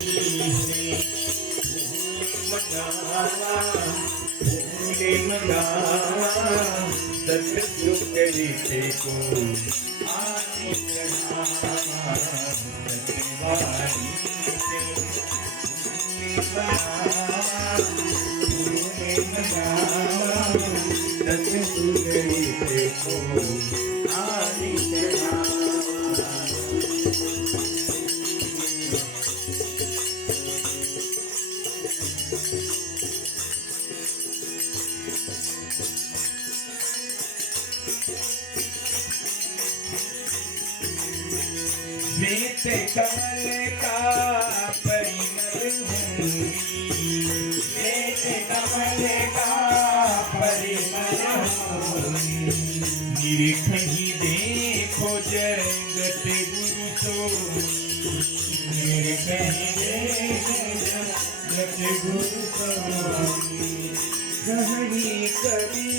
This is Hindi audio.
फूले मनावा सतयुग रीते को आने चढ़ावा सतवारी से फूले मनावा सतयुग रीते को आने चढ़ावा। श्वेत कमल का परिमल होंगी, श्वेत कमल का परिमल होंगी। निरखही देखो जगत गुरु सोई, निरखही देखो जगत गुरु सोई। कहनी करी